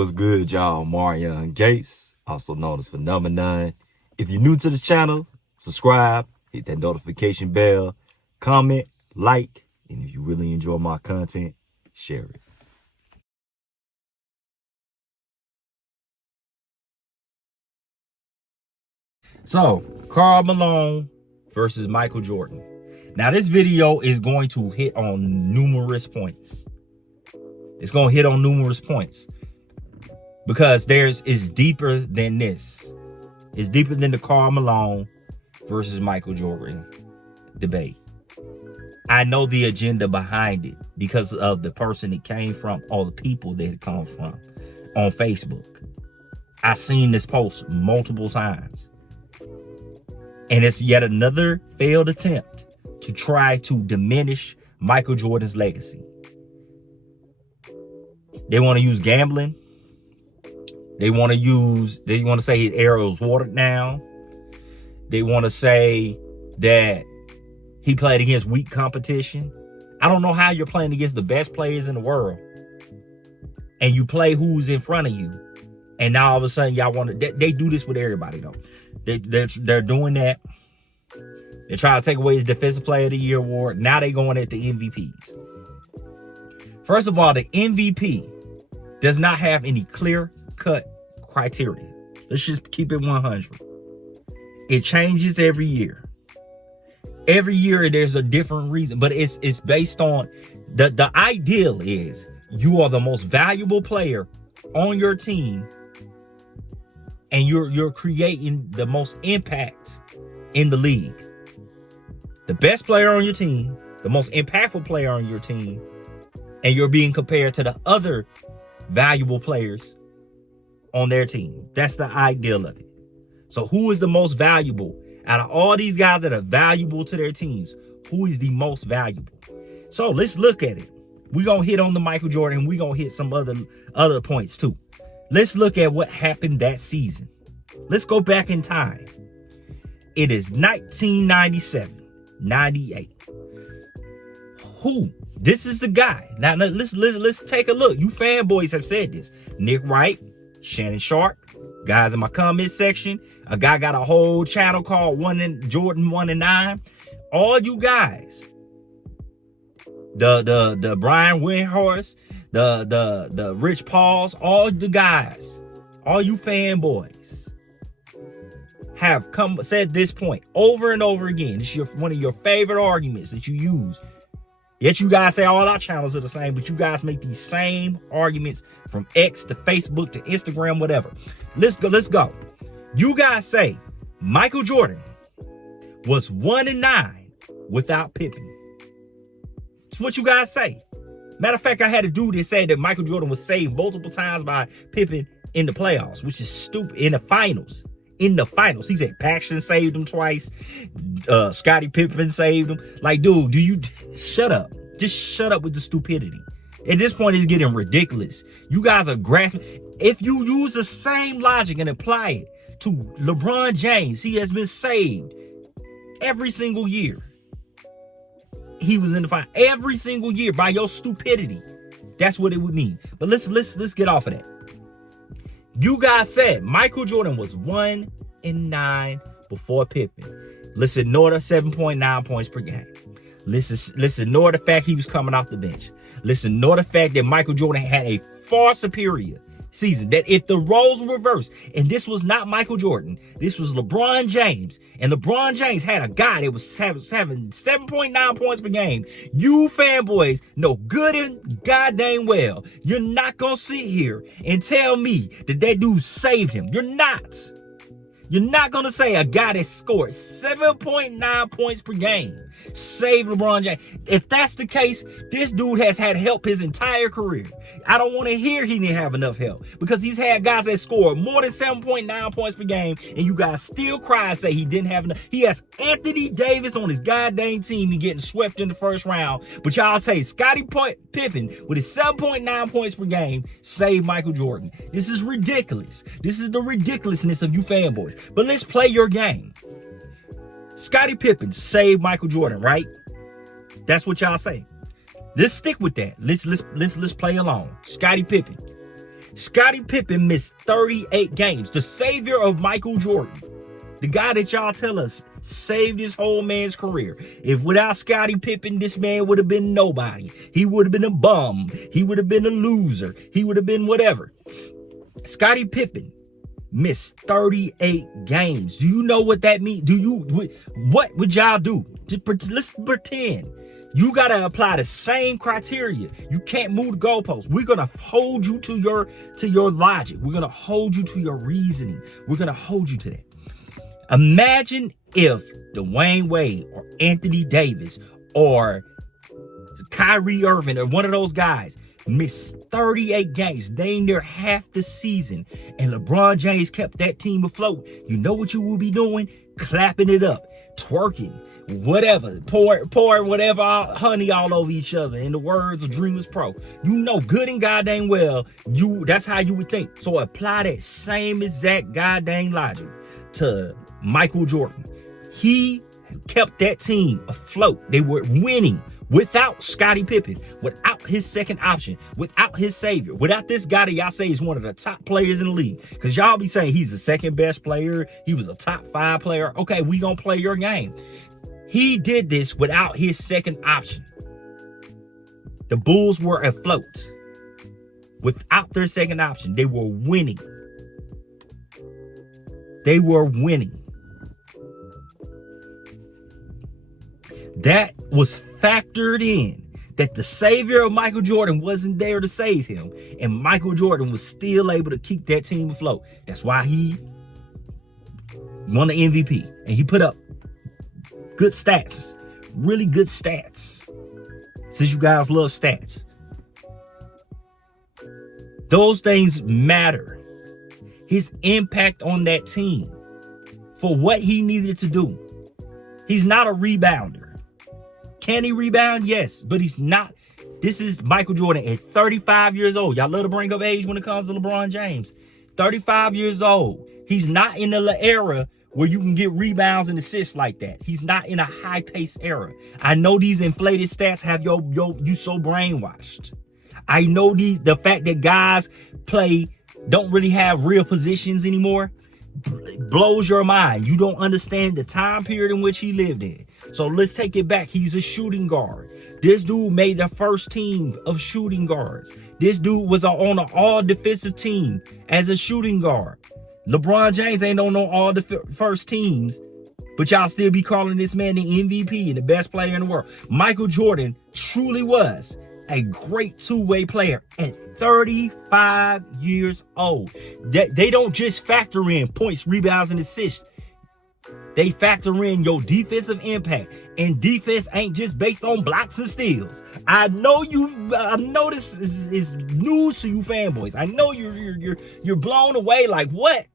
What's good, y'all? Marion Gates, also known as Phenomenon. If you're new to the channel, subscribe, hit that notification bell, comment, like, and if you really enjoy my content, share it. So, Karl Malone versus Michael Jordan. Now, this video is going to hit on numerous points. It's going to hit on numerous points because it's deeper than this. It's deeper than the Karl Malone versus Michael Jordan debate. I know the agenda behind it because of the person it came from, or the people that it come from on Facebook. I've seen this post multiple times. And it's yet another failed attempt to try to diminish Michael Jordan's legacy. They want to use gambling. They want to say his era was watered down. They want to say that he played against weak competition. I don't know how you're playing against the best players in the world and you play who's in front of you. And now all of a sudden y'all want to, they do this with everybody though. They're doing that. They're trying to take away his Defensive Player of the Year award. Now they're going at the MVPs. First of all, the MVP does not have any clear-cut criteria. Let's just keep it 100. It changes every year. Every year there's a different reason, but it's based on the ideal is you are the most valuable player on your team and you're creating the most impact in the league. The best player on your team, the most impactful player on your team, and you're being compared to the other valuable players on their team. That's the ideal of it. So who is the most valuable out of all these guys that are valuable to their teams? Who is the most valuable? So let's look at it. We're going to hit on the Michael Jordan and we're going to hit some other points too. Let's look at what happened that season. Let's go back in time. It is 1997, 98. Who? This is the guy. Now let's take a look. You fanboys have said this. Nick Wright, Shannon Sharp, guys in my comment section. A guy got a whole channel called Jordan 1 and 9. All you guys, the Brian Windhorst, the Rich Pauls, all the guys, all you fanboys have said this point over and over again. This is one of your favorite arguments that you use. Yet you guys say all our channels are the same, but you guys make these same arguments from X to Facebook to Instagram, whatever. Let's go. You guys say Michael Jordan was 1 and 9 without Pippen. That's what you guys say. Matter of fact, I had a dude that said that Michael Jordan was saved multiple times by Pippen in the playoffs, which is stupid. In the finals. He said Paxson saved him twice. Scottie Pippen saved him. Like, dude, shut up. Just shut up with the stupidity. At this point, it's getting ridiculous. You guys are grasping. If you use the same logic and apply it to LeBron James, he has been saved every single year. He was in the final every single year by your stupidity. That's what it would mean. But let's get off of that. You guys said Michael Jordan was 1 and 9 before Pippen. Let's ignore the 7.9 points per game. Let's ignore the fact he was coming off the bench. Let's ignore the fact that Michael Jordan had a far superior season. That if the roles were reversed, and this was not Michael Jordan, this was LeBron James, and LeBron James had a guy that was having 7.9 points per game, you fanboys know good and goddamn well you're not gonna sit here and tell me that dude saved him. You're not. You're not going to say a guy that scored 7.9 points per game saved LeBron James. If that's the case, this dude has had help his entire career. I don't want to hear he didn't have enough help because he's had guys that scored more than 7.9 points per game and you guys still cry and say he didn't have enough. He has Anthony Davis on his goddamn team and getting swept in the first round. But y'all say Scottie Pippen with his 7.9 points per game saved Michael Jordan. This is ridiculous. This is the ridiculousness of you fanboys. But let's play your game. Scottie Pippen saved Michael Jordan, right? That's what y'all say. Let's stick with that. Let's play along. Scottie Pippen Scottie Pippen missed 38 games. The savior of Michael Jordan. The guy that y'all tell us saved his whole man's career. If without Scottie Pippen, this man would have been nobody. He would have been a bum. He would have been a loser. He would have been whatever. Scottie Pippen missed 38 games. Do you know what that means? What would y'all do? Let's pretend. You got to apply the same criteria. You can't move the goalposts. We're going to hold you to your logic. We're going to hold you to your reasoning. We're going to hold you to that. Imagine if Dwayne Wade or Anthony Davis or Kyrie Irving or one of those guys missed 38 games, dang near half the season, and LeBron James kept that team afloat. You know what you will be doing? Clapping it up, twerking, whatever, pouring whatever honey all over each other, in the words of Dreamers Pro. You know good and goddamn well that's how you would think. So apply that same exact goddamn logic to Michael Jordan. He kept that team afloat. They were winning without Scottie Pippen, without his second option, without his savior, without this guy that y'all say is one of the top players in the league. Because y'all be saying he's the second best player. He was a top 5 player. Okay, we gonna play your game. He did this without his second option. The Bulls were afloat. Without their second option, they were winning. They were winning. That was factored in, that the savior of Michael Jordan wasn't there to save him, and Michael Jordan was still able to keep that team afloat. That's why he won the MVP, and he put up good stats, really good stats, since you guys love stats. Those things matter. His impact on that team for what he needed to do. He's not a rebounder. Can he rebound? Yes, but he's not. This is Michael Jordan at 35 years old. Y'all love to bring up age when it comes to LeBron James. 35 years old. He's not in the era where you can get rebounds and assists like that. He's not in a high-paced era. I know these inflated stats have you so brainwashed. I know the fact that guys don't really have real positions anymore blows your mind. You don't understand the time period in which he lived in. So let's take it back. He's a shooting guard. This dude made the first team of shooting guards. This dude was on an all defensive team as a shooting guard. LeBron James ain't on no all first teams, but y'all still be calling this man the MVP and the best player in the world. Michael Jordan truly was a great two-way player at 35 years old. They don't just factor in points, rebounds, and assists. They factor in your defensive impact, and defense ain't just based on blocks and steals. I know this is news to you fanboys. I know you're blown away. Like, what?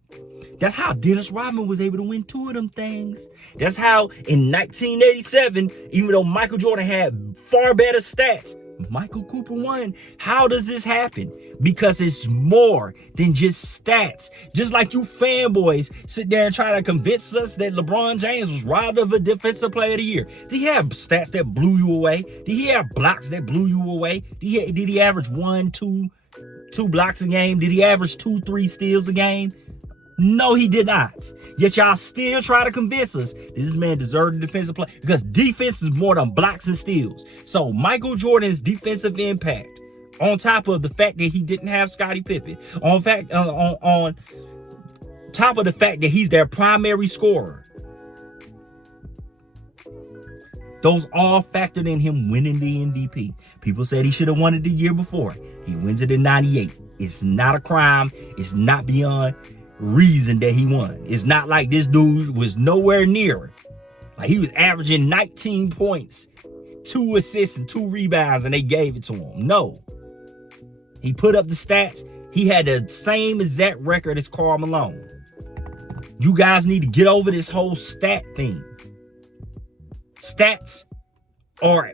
That's how Dennis Rodman was able to win 2 of them things. That's how in 1987, even though Michael Jordan had far better stats, Michael Cooper won. How does this happen? Because it's more than just stats. Just like you fanboys sit there and try to convince us that LeBron James was robbed of a defensive player of the year. Did he have stats that blew you away? Did he have blocks that blew you away? Did he average 1, 2 blocks a game? Did he average 2, 3 steals a game? No, he did not. Yet y'all still try to convince us that this man deserved the defensive play, because defense is more than blocks and steals. So Michael Jordan's defensive impact, on top of the fact that he didn't have Scottie Pippen, on top of the fact that he's their primary scorer, those all factored in him winning the MVP. People said he should have won it the year before. He wins it in 98. It's not a crime. It's not beyond reason that he won. It's not like this dude was nowhere near. Like, he was averaging 19 points, 2 assists, and 2 rebounds, and they gave it to him. No. He put up the stats. He had the same exact record as Karl Malone. You guys need to get over this whole stat thing. Stats are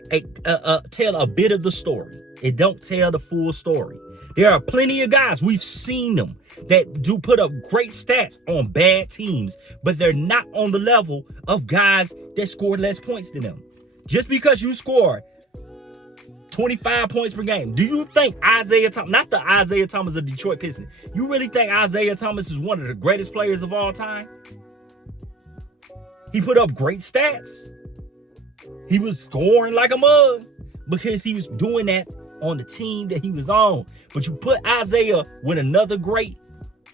tell a bit of the story. It don't tell the full story. There are plenty of guys, we've seen them, that do put up great stats on bad teams, but they're not on the level of guys that scored less points than them. Just because you score 25 points per game. Do you think Isaiah Thomas, not the Isaiah Thomas of Detroit Pistons, you really think Isaiah Thomas is one of the greatest players of all time? He put up great stats. He was scoring like a mug because he was doing that on the team that he was on. But you put Isaiah with another great,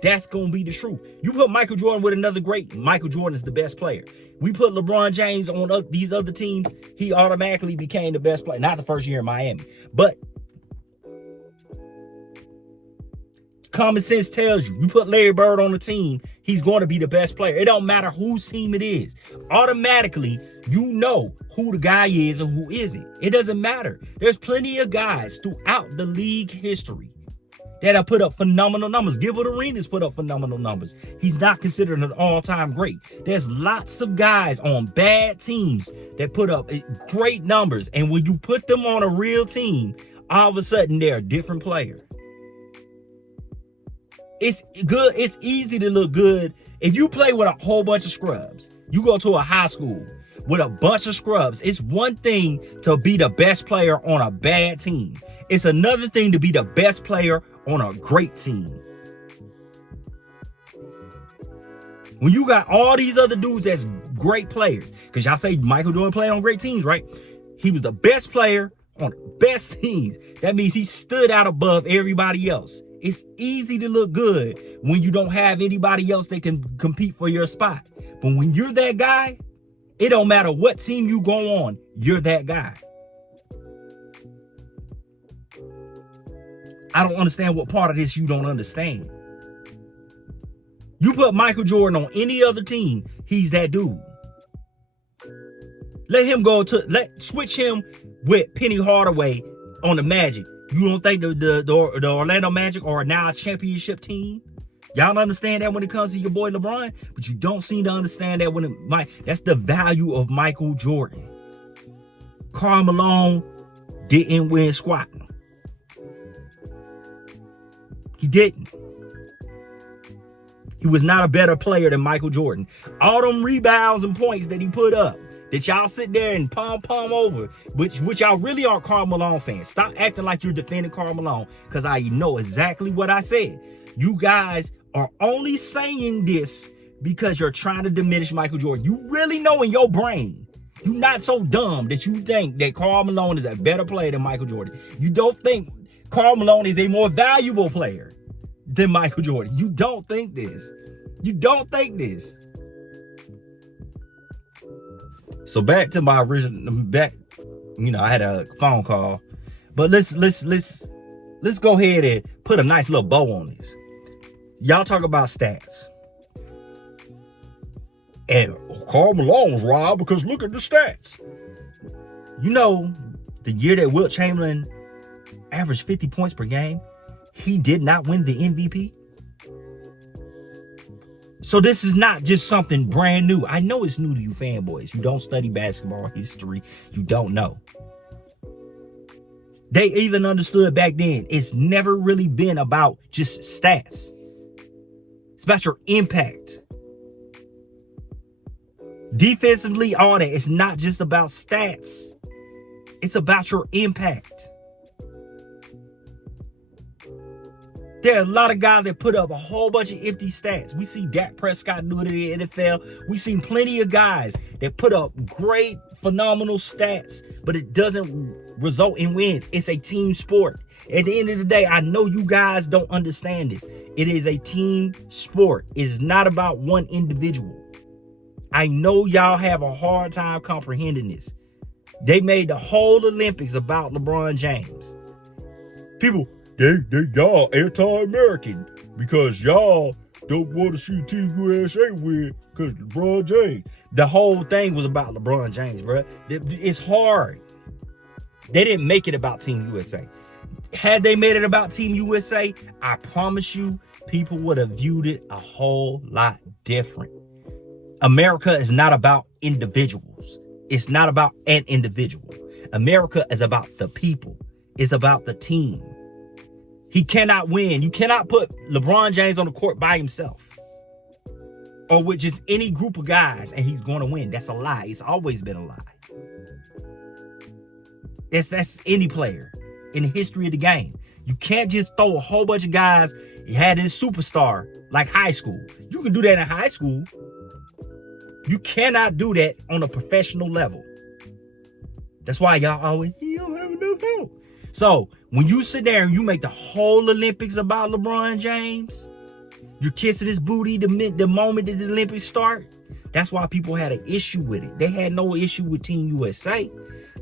that's going to be the truth. You put Michael Jordan with another great, Michael Jordan is the best player. We put LeBron James on these other teams, he automatically became the best player. Not the first year in Miami, but common sense tells you put Larry Bird on the team, he's going to be the best player. It don't matter whose team it is. Automatically, you know who the guy is and who isn't. It doesn't matter. There's plenty of guys throughout the league history that have put up phenomenal numbers. Gilbert Arenas put up phenomenal numbers. He's not considered an all-time great. There's lots of guys on bad teams that put up great numbers. And when you put them on a real team, all of a sudden they're a different player. It's good. It's easy to look good. If you play with a whole bunch of scrubs, you go to a high school with a bunch of scrubs. It's one thing to be the best player on a bad team. It's another thing to be the best player on a great team. When you got all these other dudes that's great players, because y'all say Michael Jordan played on great teams, right? He was the best player on the best teams. That means he stood out above everybody else. It's easy to look good when you don't have anybody else that can compete for your spot. But when you're that guy, it don't matter what team you go on, you're that guy. I don't understand what part of this you don't understand. You put Michael Jordan on any other team, he's that dude. Switch him with Penny Hardaway on the Magic. You don't think the Orlando Magic are now a championship team? Y'all understand that when it comes to your boy LeBron, but you don't seem to understand that that's the value of Michael Jordan. Karl Malone didn't win squat. He didn't. He was not a better player than Michael Jordan. All them rebounds and points that he put up, that y'all sit there and palm over, which y'all really aren't Karl Malone fans. Stop acting like you're defending Karl Malone, because I know exactly what I said. You guys are only saying this because you're trying to diminish Michael Jordan. You really know in your brain, you're not so dumb that you think that Karl Malone is a better player than Michael Jordan. You don't think Karl Malone is a more valuable player than Michael Jordan. You don't think this. You don't think this. So back to my original, I had a phone call, but let's go ahead and put a nice little bow on this. Y'all talk about stats. And Karl Malone was robbed because look at the stats. You know, the year that Wilt Chamberlain averaged 50 points per game, he did not win the MVP. So this is not just something brand new. I know it's new to you fanboys. You don't study basketball history. You don't know. They even understood back then, it's never really been about just stats. It's about your impact. Defensively, all that. It's not just about stats. It's about your impact. There are a lot of guys that put up a whole bunch of empty stats. We see Dak Prescott do it in the NFL. We've seen plenty of guys that put up great, phenomenal stats, but it doesn't result in wins. It's a team sport. At the end of the day, I know you guys don't understand this. It is a team sport. It is not about one individual. I know y'all have a hard time comprehending this. They made the whole Olympics about LeBron James. People, y'all anti-American because y'all don't want to see Team USA win because LeBron James. The whole thing was about LeBron James, bro. It's hard. They didn't make it about Team USA. Had they made it about Team USA, I promise you, people would have viewed it a whole lot different. America is not about individuals. It's not about an individual. America is about the people. It's about the team. He cannot win. You cannot put LeBron James on the court by himself or with just any group of guys and he's going to win. That's a lie. It's always been a lie. That's any player in the history of the game. You can't just throw a whole bunch of guys. You had this superstar like high school. You can do that in high school. You cannot do that on a professional level. That's why y'all always, you don't have enough help. So when you sit there and you make the whole Olympics about LeBron James, you're kissing his booty the moment that the Olympics start. That's why people had an issue with it. They had no issue with Team USA.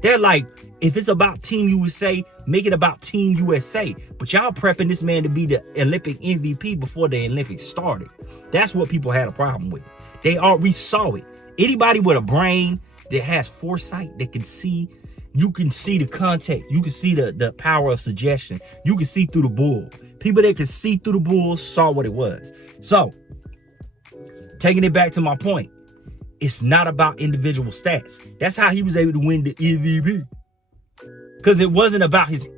They're like, if it's about Team USA, make it about Team USA. But y'all prepping this man to be the Olympic MVP before the Olympics started. That's what people had a problem with. We saw it. Anybody with a brain that has foresight, that can see, you can see the context. You can see the power of suggestion. You can see through the bull. People that can see through the bull saw what it was. So, taking it back to my point, it's not about individual stats. That's how he was able to win the MVP. Because it wasn't about his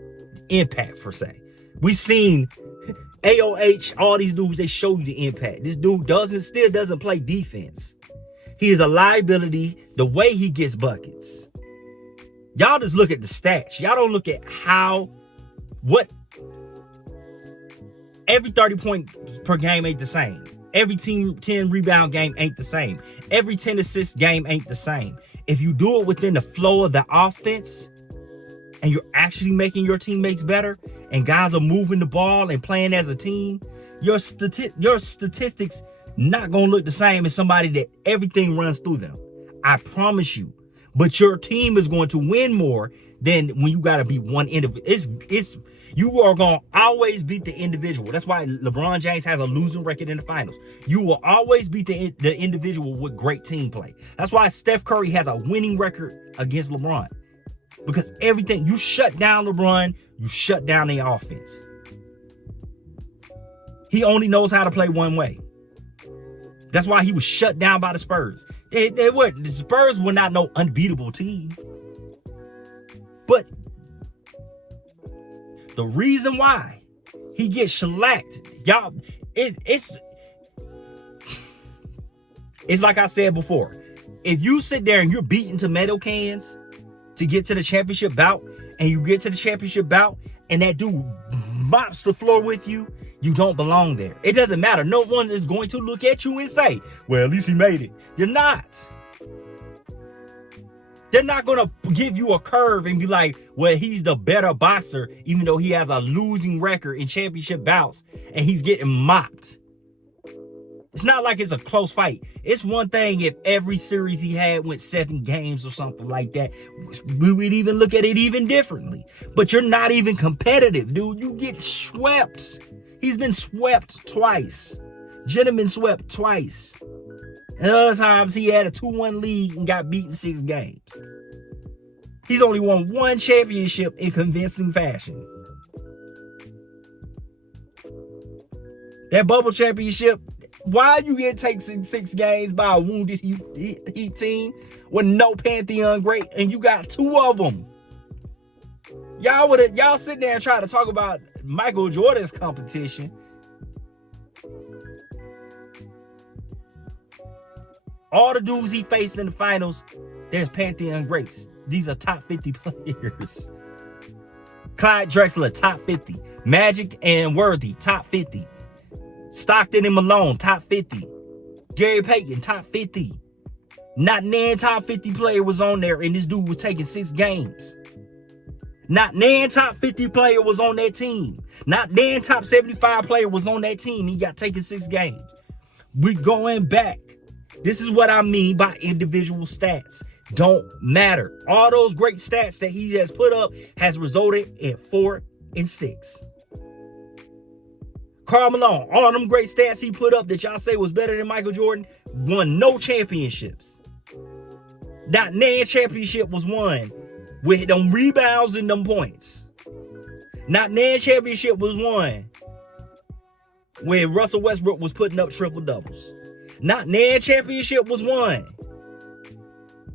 impact, per se. We seen AOH, all these dudes, they show you the impact. This dude still doesn't play defense. He is a liability the way he gets buckets. Y'all just look at the stats. Y'all don't look at what every 30 point per game ain't the same. Every team 10 rebound game ain't the same. Every 10 assist game ain't the same. If you do it within the flow of the offense and you're actually making your teammates better and guys are moving the ball and playing as a team, your statistics not going to look the same as somebody that everything runs through them. I promise you. But your team is going to win more than when you got to be one individual. You are going to always beat the individual. That's why LeBron James has a losing record in the finals. You will always beat the individual with great team play. That's why Steph Curry has a winning record against LeBron. Because everything, you shut down LeBron, you shut down the offense. He only knows how to play one way. That's why he was shut down by the Spurs. The Spurs were not no unbeatable team. But the reason why he gets shellacked, y'all, it's like I said before. If you sit there and you're beating tomato cans to get to the championship bout, and you get to the championship bout, and that dude mops the floor with you, you don't belong there. It doesn't matter. No one is going to look at you and say, well, at least he made it. They're not. They're not going to give you a curve and be like, well, he's the better boxer, even though he has a losing record in championship bouts and he's getting mopped. It's not like it's a close fight. It's one thing if every series he had went 7 games or something like that. We would even look at it even differently. But you're not even competitive, dude. You get swept. He's been swept twice. Gentleman swept twice. And other times he had a 2-1 lead and got beaten 6 games. He's only won 1 championship in convincing fashion. That bubble championship, why you get taken 6 games by a wounded Heat team with no Pantheon great, and you got 2 of them? Y'all sit there and try to talk about Michael Jordan's competition. All the dudes he faced in the finals, there's Pantheon greats. These are top 50 players. Clyde Drexler, top 50. Magic and Worthy, top 50. Stockton and Malone, top 50. Gary Payton, top 50. Not nan top 50 player was on there, and this dude was taking 6 games. Not nan top 50 player was on that team. Not nan top 75 player was on that team. He got taken 6 games. We're going back. This is what I mean by individual stats. Don't matter. All those great stats that he has put up has resulted in 4 and 6. Karl Malone, all them great stats he put up that y'all say was better than Michael Jordan, won no championships. Not nan championship was won with them rebounds and them points. Not nan championship was won when Russell Westbrook was putting up triple doubles. Not nan championship was won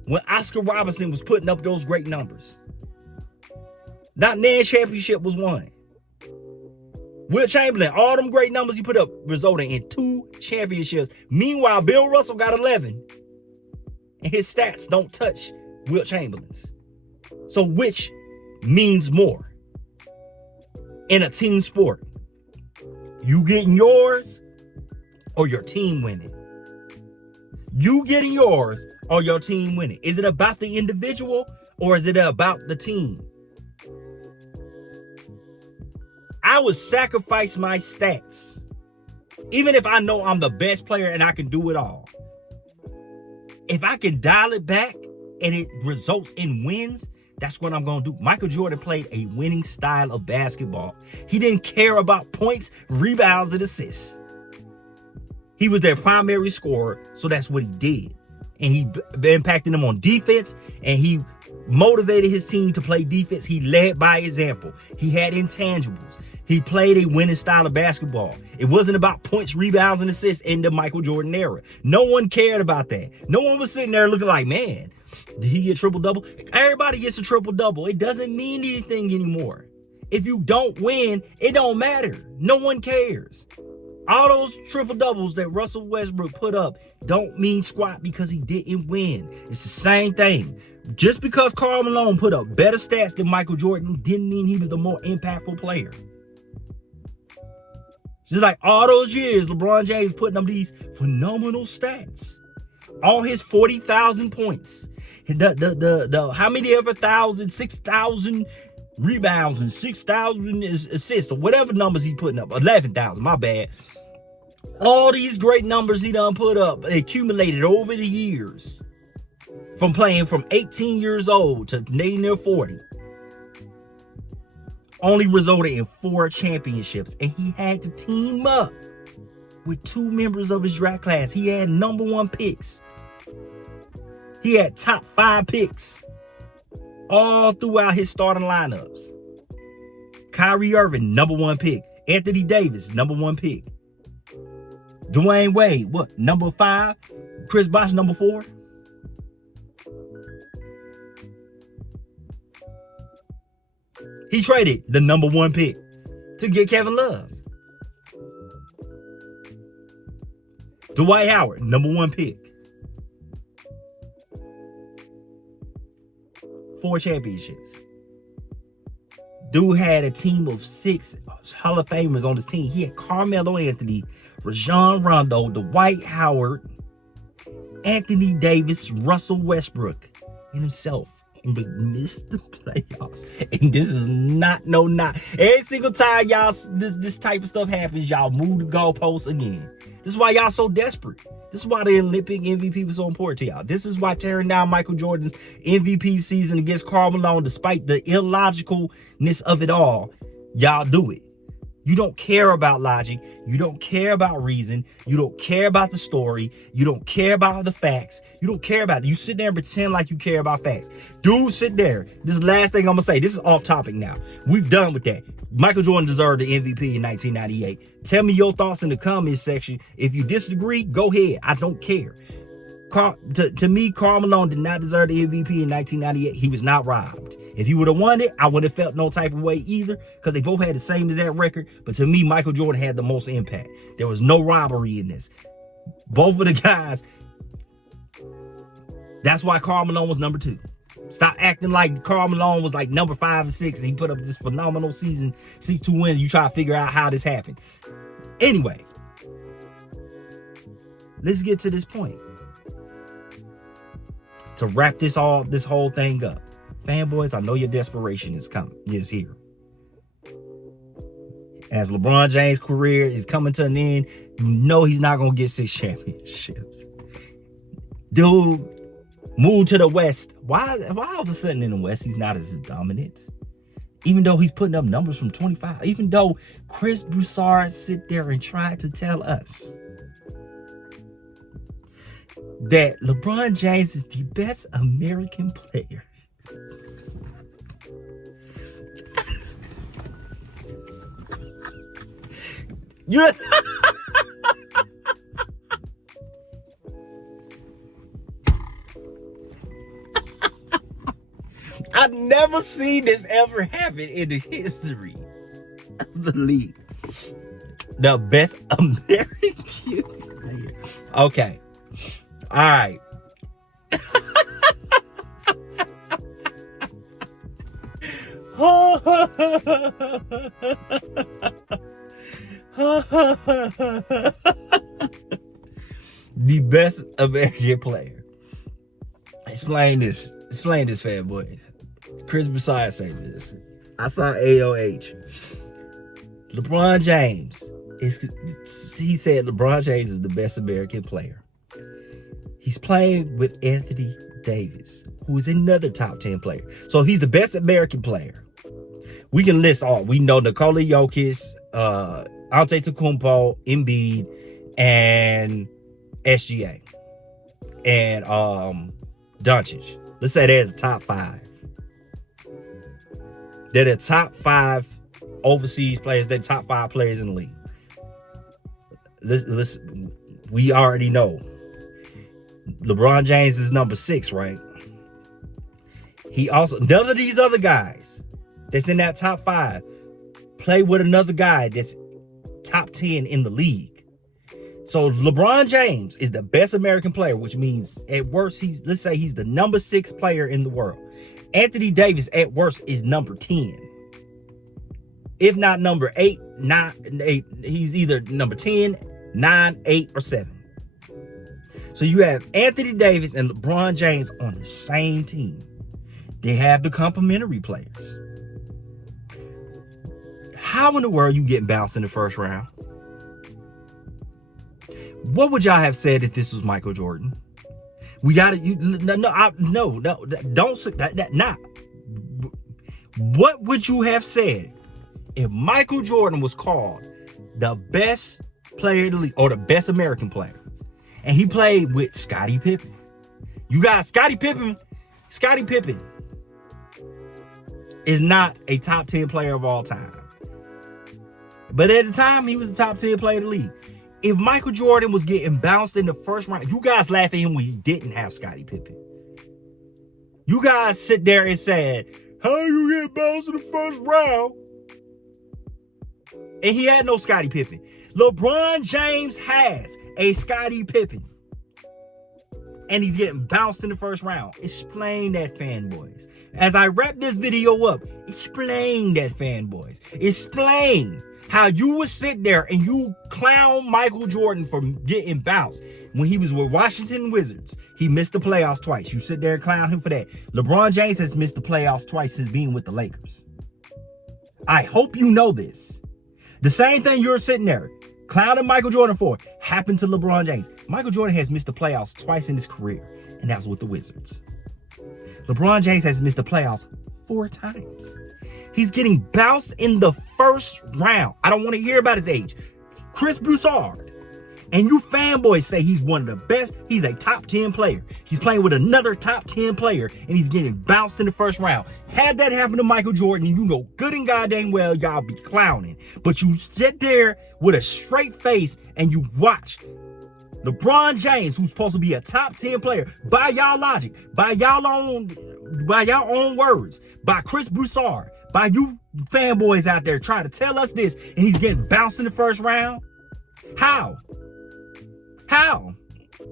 when Oscar Robertson was putting up those great numbers. Not nan championship was won. Will Chamberlain, all them great numbers he put up resulting in 2 championships. Meanwhile, Bill Russell got 11. And his stats don't touch Will Chamberlain's. So which means more in a team sport. You getting yours or your team winning? You getting yours or your team winning? Is it about the individual or is it about the team? I would sacrifice my stats, even if I know I'm the best player and I can do it all. If I can dial it back and it results in wins, that's what I'm going to do. Michael Jordan played a winning style of basketball. He didn't care about points, rebounds, and assists. He was their primary scorer, so that's what he did. And he impacted them on defense, and he motivated his team to play defense. He led by example. He had intangibles. He played a winning style of basketball. It wasn't about points, rebounds, and assists in the Michael Jordan era. No one cared about that. No one was sitting there looking like, man, did he get triple-double? Everybody gets a triple-double. It doesn't mean anything anymore. If you don't win, it don't matter. No one cares. All those triple-doubles that Russell Westbrook put up don't mean squat because he didn't win. It's the same thing. Just because Karl Malone put up better stats than Michael Jordan didn't mean he was the more impactful player. Just like all those years, LeBron James putting up these phenomenal stats. All his 40,000 points. The how many ever 6,000 rebounds and 6,000 assists or whatever numbers he putting up. 11,000, my bad. All these great numbers he done put up accumulated over the years. From playing from 18 years old to near 40. Only resulted in 4 championships. And he had to team up with 2 members of his draft class. He had number 1 picks. He had top 5 picks all throughout his starting lineups. Kyrie Irving, number 1 pick. Anthony Davis, number 1 pick. Dwayne Wade, number 5? Chris Bosh, number 4? He traded the number 1 pick to get Kevin Love. Dwight Howard, number 1 pick. 4 championships. Dude had a team of 6 Hall of Famers on his team. He had Carmelo Anthony, Rajon Rondo, Dwight Howard, Anthony Davis, Russell Westbrook, and himself. And they missed the playoffs. And this is not. Every single time y'all this type of stuff happens, y'all move the goalposts again. This is why y'all so desperate. This is why the Olympic MVP was so important to y'all. This is why tearing down Michael Jordan's MVP season against Karl Malone, despite the illogicalness of it all, y'all do it. You don't care about logic. You don't care about reason. You don't care about the story. You don't care about the facts. You don't care about it. You sit there and pretend like you care about facts. Dude, sit there. This is the last thing I'm going to say. This is off topic now. We've done with that. Michael Jordan deserved the MVP in 1998. Tell me your thoughts in the comments section. If you disagree, go ahead. I don't care. To me, Karl Malone did not deserve the MVP in 1998. He was not robbed. If he would have won it, I would have felt no type of way either, because they both had the same exact record. But to me, Michael Jordan had the most impact. There was no robbery in this. Both of the guys. That's why Karl Malone was number 2. Stop acting like Karl Malone was like number 5 and 6 and he put up this phenomenal season, 6-2 wins. You try to figure out how this happened. Anyway, let's get to this point. To wrap this whole thing up. Fanboys, I know your desperation is here. As LeBron James' career is coming to an end, you know he's not going to get 6 championships. Dude, move to the West. Why all of a sudden in the West he's not as dominant? Even though he's putting up numbers from 25. Even though Chris Broussard sit there and tried to tell us that LeBron James is the best American player. I've never seen this ever happen in the history of the league. The best American player. Okay. All right. The best American player. Explain this, fanboy. Chris Broussard say this. I saw AOH. LeBron James he said LeBron James is the best American player. He's playing with Anthony Davis, who is another top 10 player. So he's the best American player. We can list all. We know Nikola Jokic, Antetokounmpo, Embiid, and SGA, and Doncic. Let's say they're the top 5. They're the top 5 overseas players. They're the top 5 players in the league. We already know LeBron James is number 6, right? He also, none of these other guys that's in that top 5 play with another guy that's top 10 in the league. So LeBron James is the best American player, which means at worst, let's say he's the number 6 player in the world. Anthony Davis at worst is number 10. If not number 8, 8, he's either number 10, 9, 8, or 7. So you have Anthony Davis and LeBron James on the same team. They have the complementary players. How in the world you getting bounced in the first round? What would y'all have said if this was Michael Jordan? We got to, no, don't, nah. What would you have said if Michael Jordan was called the best player in the league, or the best American player, and he played with Scottie Pippen? You guys, Scottie Pippen is not a top 10 player of all time. But at the time, he was the top 10 player in the league. If Michael Jordan was getting bounced in the first round, you guys laugh at him when he didn't have Scottie Pippen. You guys sit there and said, how you get bounced in the first round? And he had no Scottie Pippen. LeBron James has a Scottie Pippen. And he's getting bounced in the first round. Explain that, fanboys. As I wrap this video up, explain that, fanboys. Explain how you would sit there and you clown Michael Jordan for getting bounced. When he was with Washington Wizards, he missed the playoffs twice. You sit there and clown him for that. LeBron James has missed the playoffs twice since being with the Lakers. I hope you know this. The same thing you're sitting there clowning Michael Jordan for happened to LeBron James. Michael Jordan has missed the playoffs twice in his career, and that was with the Wizards. LeBron James has missed the playoffs 4 times. He's getting bounced in the first round. I don't want to hear about his age. Chris Broussard. And you fanboys say he's one of the best. He's a top 10 player. He's playing with another top 10 player, and he's getting bounced in the first round. Had that happen to Michael Jordan, you know good and goddamn well y'all be clowning. But you sit there with a straight face and you watch LeBron James, who's supposed to be a top 10 player, by y'all logic, by y'all own words, by Chris Broussard, by you fanboys out there trying to tell us this, and he's getting bounced in the first round? How?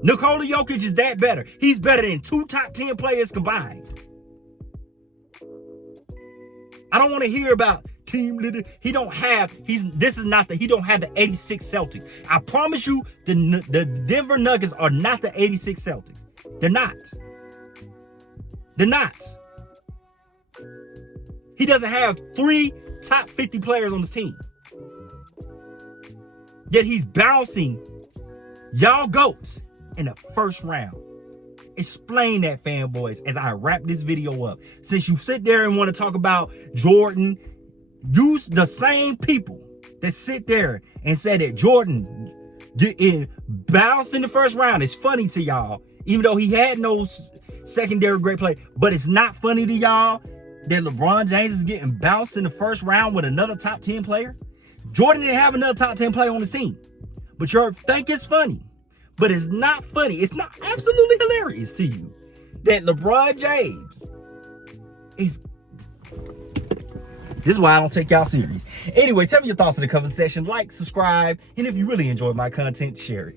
Nikola Jokic is that better. He's better than 2 top 10 players combined. I don't want to hear about team leader. He don't have the 86 Celtics. I promise you the Denver Nuggets are not the 86 Celtics. They're not. He doesn't have 3 top 50 players on his team. Yet he's bouncing y'all goats in the first round. Explain that, fanboys, as I wrap this video up. Since you sit there and want to talk about Jordan, use the same people that sit there and say that Jordan getting bounced in the first round is funny to y'all, even though he had no secondary great play. But it's not funny to y'all that LeBron James is getting bounced in the first round with another top 10 player. Jordan didn't have another top 10 player on his team. But you think it's funny. But it's not funny. It's not absolutely hilarious to you that LeBron James is... This is why I don't take y'all serious. Anyway, tell me your thoughts in the comment section. Like, subscribe, and if you really enjoyed my content, share it.